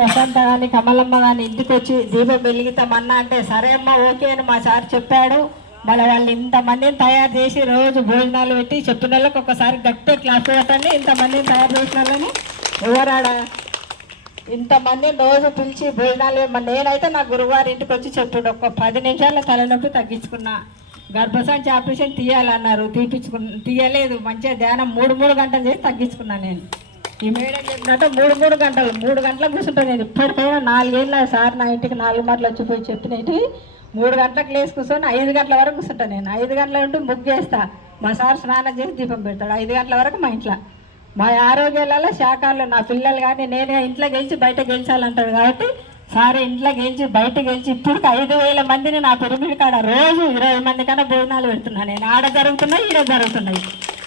వసంత కానీ కమలమ్మ కానీ ఇంటికి వచ్చి దీపం వెలిగితామన్నా అంటే సరే అమ్మ ఓకే అని మా సార్ చెప్పాడు. మళ్ళీ వాళ్ళు ఇంతమందిని తయారు చేసి రోజు భోజనాలు పెట్టి చెప్పిన వాళ్ళకి ఒకసారి గట్టి క్లాస్ పెట్టండి. ఇంతమందిని తయారు చేసిన వాళ్ళని ఎవరాడా ఇంతమందిని రోజు పిలిచి భోజనాలు నేనైతే నా గురువారి ఇంటికి వచ్చి చెప్పిండు ఒక 10 నిమిషాల తలనొప్పి తగ్గించుకున్నా. గర్భసంచి ఆపరేషన్ తీయాలన్నారు, తీయలేదు. మంచిగా ధ్యానం 3 గంటలు చేసి తగ్గించుకున్నాను నేను. ఈ మేడం చెప్పినట్టు 3 గంటలు 3 గంటలకు కూర్చుంటాను నేను. ఇప్పటికైనా 4 ఏళ్ళ సార్ నా ఇంటికి 4 మార్లు వచ్చిపోయి చెప్పినట్టు 3 గంటలకు లేచి కూర్చొని 5 గంటల వరకు కూర్చుంటాను నేను. 5 గంటల ఉంటూ ముగ్గు వేస్తా. మా సార్ స్నానం చేసి దీపం పెడతాడు. 5 గంటల వరకు మా ఇంట్లో మా ఆరోగ్యాలలో శాఖలు నా పిల్లలు కానీ నేనే ఇంట్లో గెలిచి బయట గెలిచాలంటాడు. కాబట్టి సార్ ఇంట్లో గెలిచి బయట గెలిచి ఇప్పుడు 5,000 మందిని నా పిరమిడ్ కాడ రోజు 20 మంది కన్నా భోజనాలు పెడుతున్నాను నేను. ఆడ జరుగుతున్నాయి, ఈడ జరుగుతున్నాయి.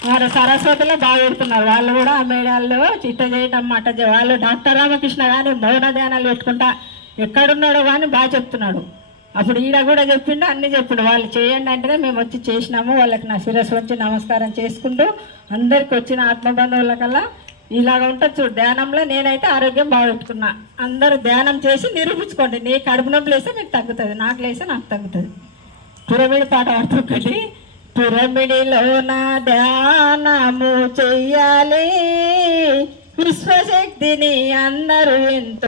వారు సరస్వతిలో బాగా పెడుతున్నారు. వాళ్ళు కూడా ఆ మేడాల్లో చిట్ట చేయటం మాట వాళ్ళు డాక్టర్ రామకృష్ణ కానీ మౌన ధ్యానాలు పెట్టుకుంటా ఎక్కడున్నాడో కానీ బాగా చెప్తున్నాడు. అప్పుడు ఈడ కూడా చెప్పిండు, అన్నీ చెప్పిండు. వాళ్ళు చేయండి అంటేనే మేము వచ్చి చేసినాము. వాళ్ళకి నా శిరస్సు వచ్చి నమస్కారం చేసుకుంటూ అందరికి వచ్చిన ఆత్మబంధువులకల్లా ఇలాగ ఉంటుంది చూడు ధ్యానంలో. నేనైతే ఆరోగ్యం బాగొట్టుకున్నా. అందరూ ధ్యానం చేసి నిరూపించుకోండి. నీ కడుపు నొప్పి లేస్తే మీకు తగ్గుతుంది, నాకు లేస్తే నాకు తగ్గుతుంది. పిరమిడ్ పాట ఆడుతుంటే పిరమిడిలో నా ధ్యానము చెయ్యాలి, విశ్వశక్తిని అందరూ ఎంతో